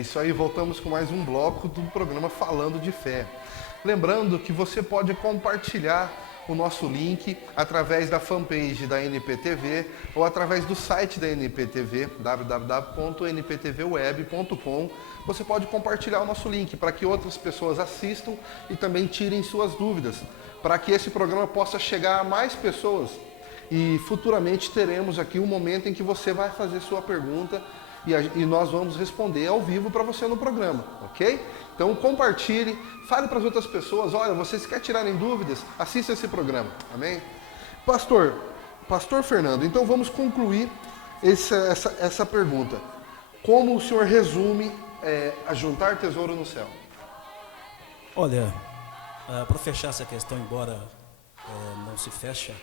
isso aí, voltamos com mais um bloco do programa Falando de Fé. Lembrando que você pode compartilhar o nosso link através da fanpage da NPTV ou através do site da NPTV, www.nptvweb.com. Você pode compartilhar o nosso link para que outras pessoas assistam e também tirem suas dúvidas, para que esse programa possa chegar a mais pessoas. E futuramente teremos aqui um momento em que você vai fazer sua pergunta e nós vamos responder ao vivo para você no programa, ok? Então compartilhe, fale para as outras pessoas, olha, vocês querem tirarem dúvidas, assista esse programa, amém? Pastor Fernando, então vamos concluir essa pergunta. Como o senhor resume a juntar tesouro no céu? Olha, para fechar essa questão, embora não se fecha,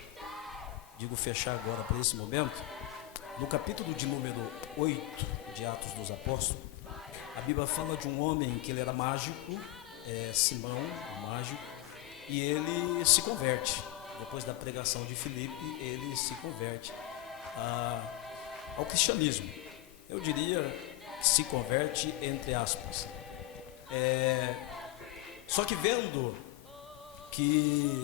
digo fechar agora para esse momento, no capítulo de número 8 de Atos dos Apóstolos, a Bíblia fala de um homem que ele era mágico, Simão, o mágico, e ele se converte. Depois da pregação de Filipe, ele se converte ao cristianismo. Eu diria que se converte entre aspas. Só que vendo que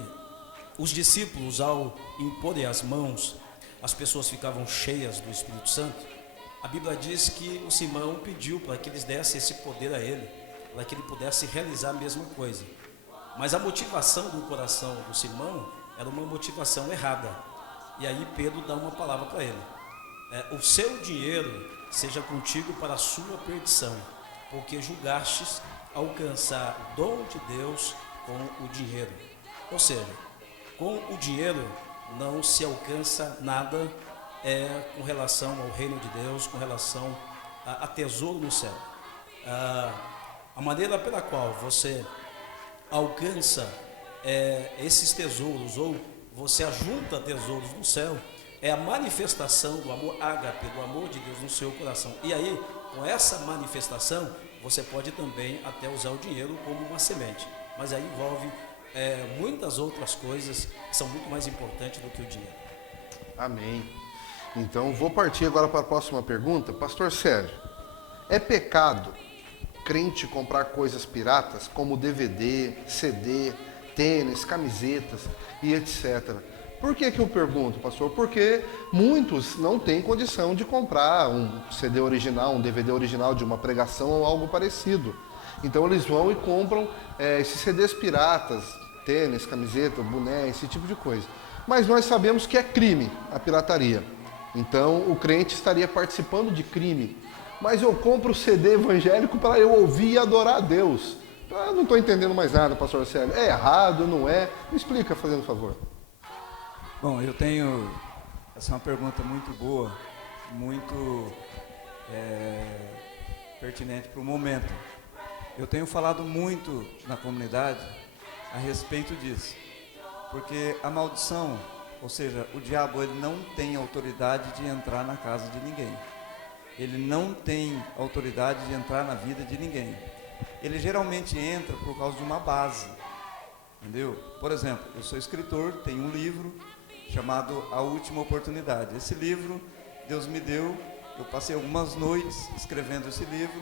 os discípulos, ao imporem as mãos, as pessoas ficavam cheias do Espírito Santo, a Bíblia diz que o Simão pediu para que eles dessem esse poder a ele, para que ele pudesse realizar a mesma coisa. Mas a motivação do coração do Simão era uma motivação errada. E aí Pedro dá uma palavra para ele: o seu dinheiro seja contigo para a sua perdição, porque julgastes alcançar o dom de Deus com o dinheiro. Ou seja, com o dinheiro não se alcança nada com relação ao reino de Deus, com relação a tesouro no céu. A maneira pela qual você alcança esses tesouros, ou você ajunta tesouros no céu, é a manifestação do amor ágape, do amor de Deus no seu coração. E aí, com essa manifestação, você pode também até usar o dinheiro como uma semente, mas aí envolve muitas outras coisas que são muito mais importantes do que o dinheiro. Amém. Então vou partir agora para a próxima pergunta. Pastor Sérgio, é pecado crente comprar coisas piratas como DVD, CD, tênis, camisetas e etc? Por que eu pergunto, pastor? Porque muitos não têm condição de comprar um CD original, um DVD original de uma pregação ou algo parecido. Então eles vão e compram esses CDs piratas, tênis, camiseta, boné, esse tipo de coisa. Mas nós sabemos que é crime a pirataria. Então o crente estaria participando de crime. Mas eu compro o CD evangélico para eu ouvir e adorar a Deus. Eu não estou entendendo mais nada, pastor Célio. É errado, não é? Me explica, fazendo favor. Bom, essa é uma pergunta muito boa, muito pertinente para o momento. Eu tenho falado muito na comunidade a respeito disso, porque a maldição, ou seja, o diabo, ele não tem autoridade de entrar na casa de ninguém. Ele não tem autoridade de entrar na vida de ninguém. Ele geralmente entra por causa de uma base, entendeu? Por exemplo, eu sou escritor, tenho um livro chamado A Última Oportunidade. Esse livro Deus me deu, eu passei algumas noites escrevendo esse livro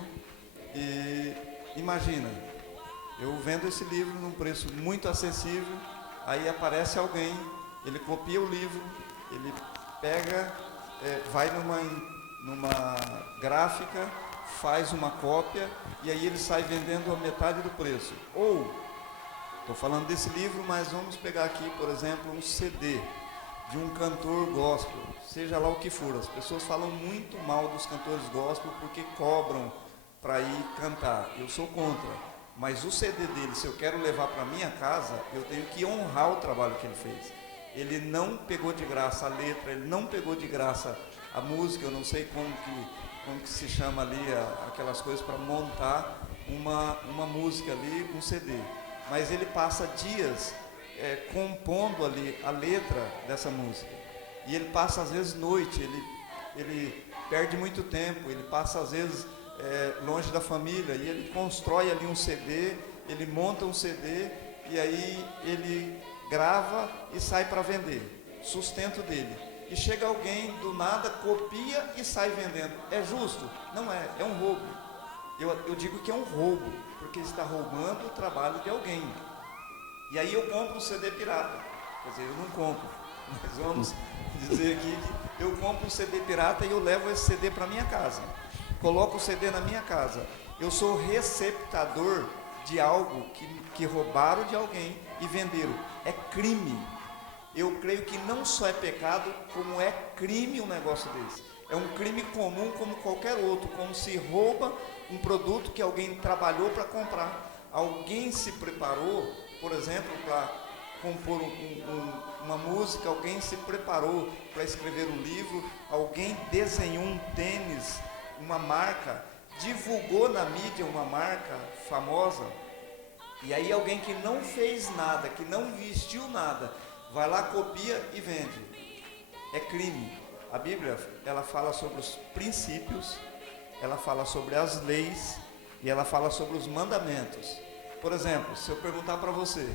e imagina, eu vendo esse livro num preço muito acessível, aí aparece alguém, ele copia o livro, ele pega, vai numa gráfica, faz uma cópia e aí ele sai vendendo a metade do preço. Ou, estou falando desse livro, mas vamos pegar aqui, por exemplo, um CD de um cantor gospel, seja lá o que for. As pessoas falam muito mal dos cantores gospel porque cobram para ir cantar. Eu sou contra, mas o CD dele, se eu quero levar para minha casa, eu tenho que honrar o trabalho que ele fez. Ele não pegou de graça a letra, ele não pegou de graça a música, eu não sei como que se chama ali aquelas coisas para montar uma música ali, um CD. Mas ele passa dias compondo ali a letra dessa música. E ele passa às vezes noite, ele perde muito tempo, ele passa às vezes longe da família e ele constrói ali um CD, ele monta um CD e aí ele grava e sai para vender, sustento dele. E chega alguém do nada, copia e sai vendendo. É justo? Não é, é um roubo. eu digo que é um roubo, porque está roubando o trabalho de alguém. E aí eu compro um CD pirata. Quer dizer, eu não compro, mas vamos dizer aqui que eu compro um CD pirata e eu levo esse CD para minha casa. Coloco o CD na minha casa. Eu sou receptador de algo que roubaram de alguém e venderam. É crime. Eu creio que não só é pecado, como é crime um negócio desse. É um crime comum como qualquer outro, como se rouba um produto que alguém trabalhou para comprar. Alguém se preparou, por exemplo, para compor uma música, alguém se preparou para escrever um livro, alguém desenhou um tênis, uma marca, divulgou na mídia uma marca famosa, e aí alguém que não fez nada, que não vestiu nada, vai lá, copia e vende. É crime. A Bíblia, ela fala sobre os princípios, ela fala sobre as leis e ela fala sobre os mandamentos. Por exemplo, se eu perguntar para você,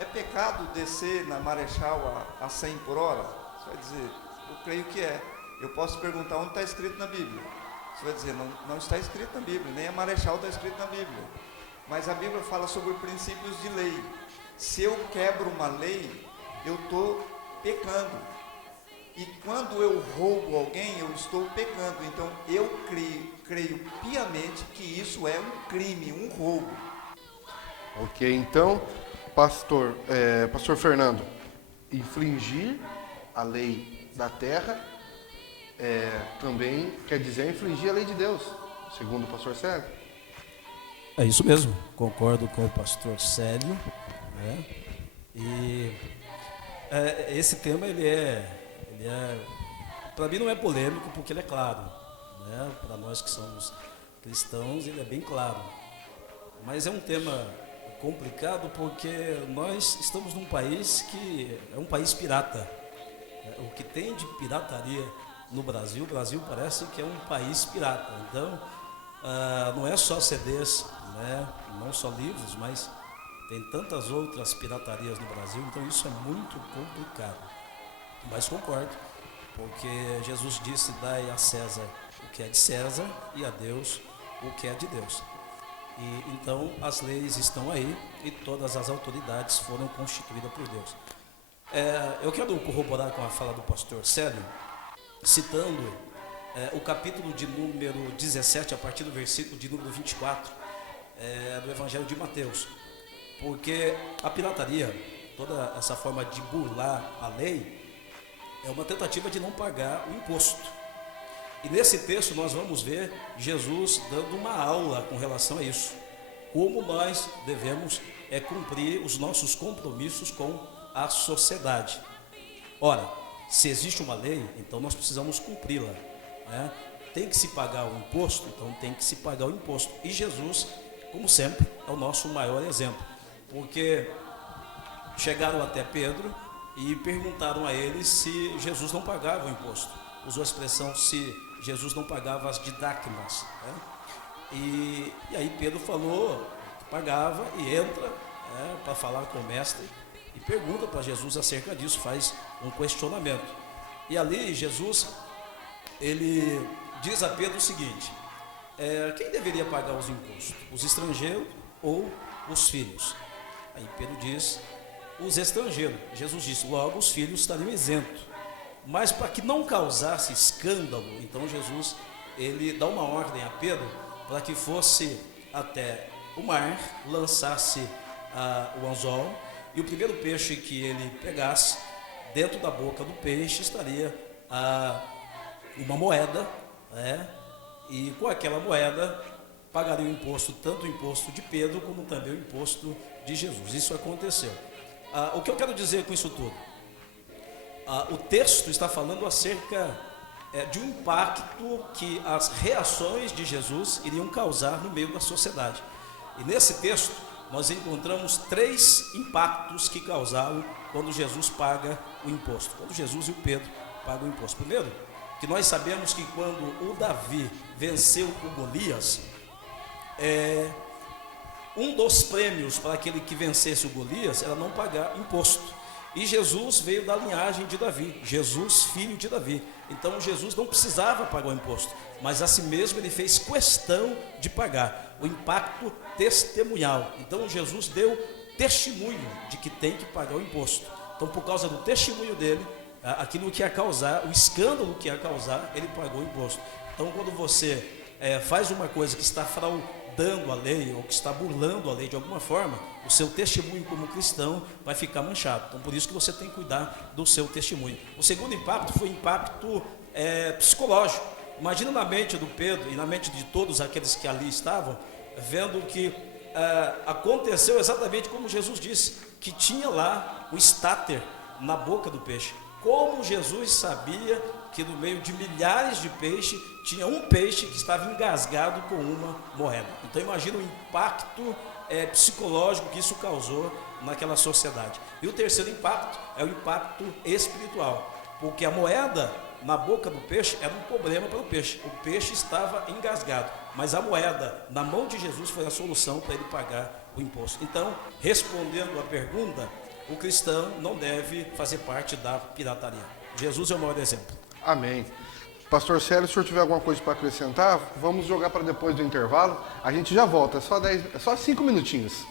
é pecado descer na Marechal a 100 por hora? Você vai dizer, eu creio que é. Eu posso perguntar onde está escrito na Bíblia. Você vai dizer, não está escrito na Bíblia, nem a Marechal está escrito na Bíblia. Mas a Bíblia fala sobre princípios de lei. Se eu quebro uma lei, eu estou pecando. E quando eu roubo alguém, eu estou pecando. Então eu creio piamente que isso é um crime, um roubo. Ok, então, pastor Fernando, infringir a lei da terra também quer dizer infringir a lei de Deus, segundo o pastor Célio. É isso mesmo, concordo com o pastor Célio, né? E esse tema para mim não é polêmico, porque ele é claro, né? Para nós que somos cristãos ele é bem claro, mas é um tema complicado porque nós estamos num país que é um país pirata. O que tem de pirataria no Brasil, o Brasil parece que é um país pirata. Então não é só CDs, né? Não só livros, mas tem tantas outras piratarias no Brasil, então isso é muito complicado. Mas concordo, porque Jesus disse: dai a César o que é de César e a Deus o que é de Deus. E então as leis estão aí e todas as autoridades foram constituídas por Deus. Eu quero corroborar com a fala do pastor Célio, citando o capítulo de número 17, a partir do versículo de número 24, do Evangelho de Mateus. Porque a pirataria, toda essa forma de burlar a lei, é uma tentativa de não pagar o imposto. E nesse texto nós vamos ver Jesus dando uma aula com relação a isso. Como nós devemos cumprir os nossos compromissos com a sociedade. Ora, se existe uma lei, então nós precisamos cumpri-la, né? Tem que se pagar o imposto, então tem que se pagar o imposto. E Jesus, como sempre, é o nosso maior exemplo. Porque chegaram até Pedro e perguntaram a ele se Jesus não pagava o imposto. Usou a expressão se Jesus não pagava as didacmas, né? E aí Pedro falou que pagava e entra para falar com o mestre e pergunta para Jesus acerca disso, faz um questionamento. E ali Jesus, ele diz a Pedro o seguinte: quem deveria pagar os impostos? Os estrangeiros ou os filhos? Aí Pedro diz: os estrangeiros. Jesus disse: logo os filhos estariam isentos. Mas para que não causasse escândalo, então Jesus, ele dá uma ordem a Pedro para que fosse até o mar, lançasse o anzol, e o primeiro peixe que ele pegasse, dentro da boca do peixe estaria uma moeda, né? E com aquela moeda pagaria o imposto, tanto o imposto de Pedro como também o imposto de Jesus. Isso aconteceu. O que eu quero dizer com isso tudo? O texto está falando acerca de um impacto que as reações de Jesus iriam causar no meio da sociedade. E nesse texto nós encontramos 3 impactos que causaram quando Jesus paga o imposto, quando Jesus e o Pedro pagam o imposto. Primeiro, que nós sabemos que quando o Davi venceu o Golias, um dos prêmios para aquele que vencesse o Golias era não pagar imposto. E Jesus veio da linhagem de Davi, Jesus, filho de Davi. Então Jesus não precisava pagar o imposto, mas a si mesmo ele fez questão de pagar o impacto testemunhal. Então Jesus deu testemunho de que tem que pagar o imposto. Então, por causa do testemunho dele, aquilo que ia causar, o escândalo que ia causar, ele pagou o imposto. Então, quando você faz uma coisa que está fraudando a lei, ou que está burlando a lei de alguma forma, o seu testemunho como cristão vai ficar manchado. Então, por isso que você tem que cuidar do seu testemunho. O segundo impacto foi o impacto psicológico. Imagina na mente do Pedro e na mente de todos aqueles que ali estavam, vendo que aconteceu exatamente como Jesus disse, que tinha lá o estáter na boca do peixe. Como Jesus sabia que no meio de milhares de peixes, tinha um peixe que estava engasgado com uma moeda. Então imagina o impacto psicológico que isso causou naquela sociedade. E o terceiro impacto é o impacto espiritual, porque a moeda na boca do peixe era um problema para o peixe estava engasgado, mas a moeda na mão de Jesus foi a solução para ele pagar o imposto. Então, respondendo à pergunta, o cristão não deve fazer parte da pirataria. Jesus é o maior exemplo. Amém. Pastor Célio, se o senhor tiver alguma coisa para acrescentar, vamos jogar para depois do intervalo. A gente já volta, é só 5 minutinhos.